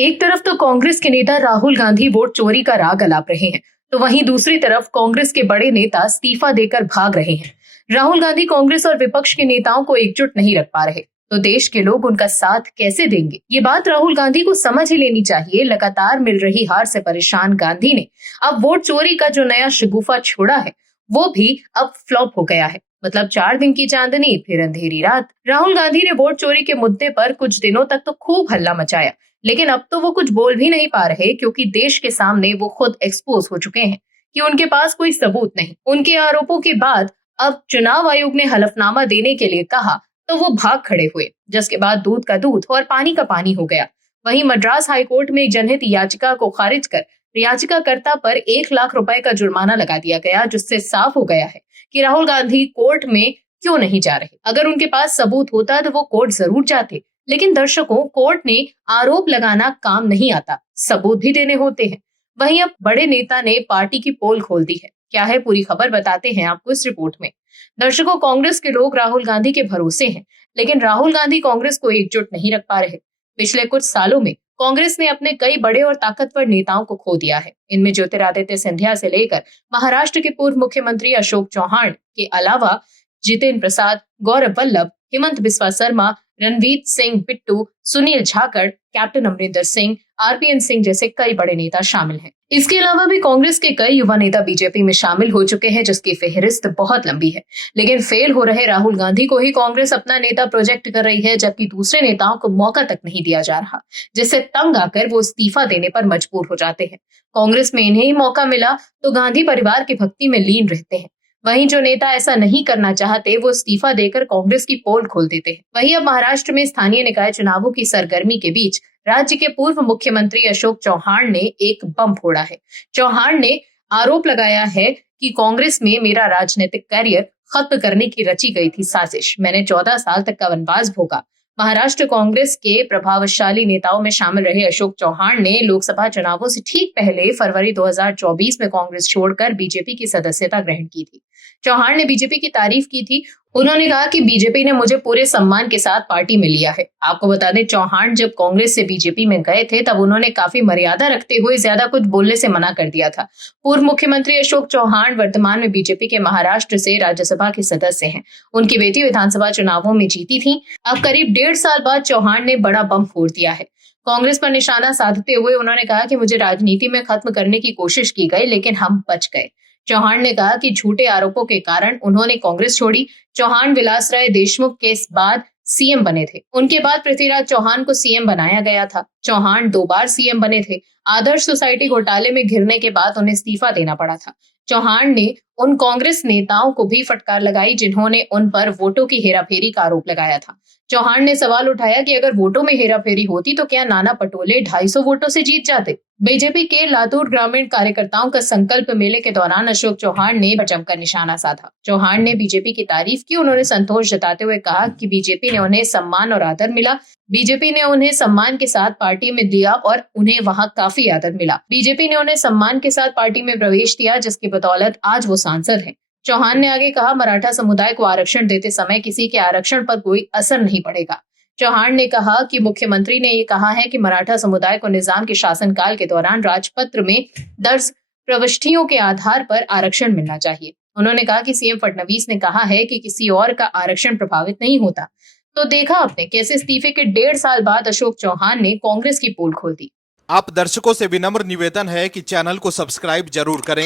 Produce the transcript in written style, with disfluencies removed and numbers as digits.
एक तरफ तो कांग्रेस के नेता राहुल गांधी वोट चोरी का राग अलाप रहे हैं, तो वहीं दूसरी तरफ कांग्रेस के बड़े नेता इस्तीफा देकर भाग रहे हैं। राहुल गांधी कांग्रेस और विपक्ष के नेताओं को एकजुट नहीं रख पा रहे, तो देश के लोग उनका साथ कैसे देंगे? ये बात राहुल गांधी को समझ ही लेनी चाहिए। लगातार मिल रही हार से परेशान गांधी ने अब वोट चोरी का जो नया शगुफा छोड़ा है, वो भी अब फ्लॉप हो गया है। मतलब 4 दिन की चांदनी फिर अंधेरी रात। राहुल गांधी ने वोट चोरी के मुद्दे पर कुछ दिनों तक तो खूब हल्ला मचाया, लेकिन अब तो वो कुछ बोल भी नहीं पा रहे, क्योंकि देश के सामने वो खुद एक्सपोज हो चुके हैं कि उनके पास कोई सबूत नहीं। उनके आरोपों के बाद अब चुनाव आयोग ने हलफनामा देने के लिए कहा तो वो भाग खड़े हुए, जिसके बाद दूध का दूध और पानी का पानी हो गया। वहीं मद्रास हाईकोर्ट में एक जनहित याचिका को खारिज कर याचिकाकर्ता पर 1 लाख रुपए का जुर्माना लगा दिया गया, जिससे साफ हो गया है कि राहुल गांधी कोर्ट में क्यों नहीं जा रहे। अगर उनके पास सबूत होता तो वो कोर्ट जरूर जाते, लेकिन दर्शकों, कोर्ट ने आरोप लगाना काम नहीं आता, सबूत भी देने होते हैं। वहीं अब बड़े नेता ने पार्टी की पोल खोल दी है। क्या है पूरी खबर, बताते हैं आपको इस रिपोर्ट में। दर्शकों, कांग्रेस के लोग राहुल गांधी के भरोसे हैं, लेकिन राहुल गांधी कांग्रेस को एकजुट नहीं रख पा रहे। पिछले कुछ सालों में कांग्रेस ने अपने कई बड़े और ताकतवर नेताओं को खो दिया है। इनमें ज्योतिरादित्य सिंधिया से लेकर महाराष्ट्र के पूर्व मुख्यमंत्री अशोक चौहान के अलावा जितेंद्र प्रसाद, गौरव वल्लभ, हेमंत बिस्वा शर्मा, रणवीर सिंह बिट्टू, सुनील जाखड़, कैप्टन अमरिंदर सिंह, आरपीएन सिंह जैसे कई बड़े नेता शामिल हैं। इसके अलावा भी कांग्रेस के कई युवा नेता बीजेपी में शामिल हो चुके हैं, जिसकी फेहरिस्त बहुत लंबी है। लेकिन फेल हो रहे राहुल गांधी को ही कांग्रेस अपना नेता प्रोजेक्ट कर रही है, जबकि दूसरे नेताओं को मौका तक नहीं दिया जा रहा, जिससे तंग आकर वो इस्तीफा देने पर मजबूर हो जाते हैं। कांग्रेस में इन्हें ही मौका मिला तो गांधी परिवार की भक्ति में लीन रहते हैं। वहीं जो नेता ऐसा नहीं करना चाहते, वो इस्तीफा देकर कांग्रेस की पोल खोल देते हैं। वहीं अब महाराष्ट्र में स्थानीय निकाय चुनावों की सरगर्मी के बीच राज्य के पूर्व मुख्यमंत्री अशोक चौहान ने एक बम फोड़ा है। चौहान ने आरोप लगाया है कि कांग्रेस में मेरा राजनीतिक करियर खत्म करने की रची गई थी साजिश। मैंने 14 साल तक का वनवास भोगा। महाराष्ट्र कांग्रेस के प्रभावशाली नेताओं में शामिल रहे अशोक चौहान ने लोकसभा चुनावों से ठीक पहले फरवरी 2024 में कांग्रेस छोड़कर बीजेपी की सदस्यता ग्रहण की थी। चौहान ने बीजेपी की तारीफ की थी। उन्होंने कहा कि बीजेपी ने मुझे पूरे सम्मान के साथ पार्टी में लिया है। आपको बता दें, चौहान जब कांग्रेस से बीजेपी में गए थे, तब उन्होंने काफी मर्यादा रखते हुए ज्यादा कुछ बोलने से मना कर दिया था। पूर्व मुख्यमंत्री अशोक चौहान वर्तमान में बीजेपी के महाराष्ट्र से राज्यसभा के सदस्य हैं। उनकी बेटी विधानसभा चुनावों में जीती थी। अब करीब 1.5 साल बाद चौहान ने बड़ा बम फोड़ दिया है। कांग्रेस पर निशाना साधते हुए उन्होंने कहा कि मुझे राजनीति में खत्म करने की कोशिश की गई, लेकिन हम बच गए। चौहान ने कहा कि झूठे आरोपों के कारण उन्होंने कांग्रेस छोड़ी। चौहान विलासराय देशमुख के बाद सीएम बने थे। उनके बाद पृथ्वीराज चौहान को सीएम बनाया गया था। चौहान 2 बार सीएम बने थे। आदर्श सोसाइटी घोटाले में घिरने के बाद उन्हें इस्तीफा देना पड़ा था। चौहान ने उन कांग्रेस नेताओं को भी फटकार लगाई जिन्होंने उन पर वोटों की हेराफेरी का आरोप लगाया था। चौहान ने सवाल उठाया कि अगर वोटों में हेराफेरी होती तो क्या नाना पटोले 250 वोटों से जीत जाते। बीजेपी के लातूर ग्रामीण कार्यकर्ताओं का संकल्प मेले के दौरान अशोक चौहान ने जमकर निशाना साधा। चौहान ने बीजेपी की तारीफ की। उन्होंने संतोष जताते हुए कहा कि बीजेपी ने उन्हें सम्मान और आदर मिला। बीजेपी ने उन्हें सम्मान के साथ पार्टी में दिया और उन्हें वहां काफी आदर मिला। बीजेपी ने उन्हें सम्मान के साथ पार्टी में प्रवेश दिया, जिसकी बदौलत आज वो सांसद हैं। चौहान ने आगे कहा, मराठा समुदाय को आरक्षण देते समय किसी के आरक्षण पर कोई असर नहीं पड़ेगा। चौहान ने कहा कि मुख्यमंत्री ने ये कहा है कि मराठा समुदाय को निजाम के शासनकाल के दौरान राजपत्र में दर्ज प्रविष्टियों के आधार पर आरक्षण मिलना चाहिए। उन्होंने कहा कि सीएम फडणवीस ने कहा है कि किसी और का आरक्षण प्रभावित नहीं होता। तो देखा आपने कैसे इस्तीफे के 1.5 साल बाद अशोक चौहान ने कांग्रेस की पोल खोल दी। आप दर्शकों से विनम्र निवेदन है कि चैनल को सब्सक्राइब जरूर करें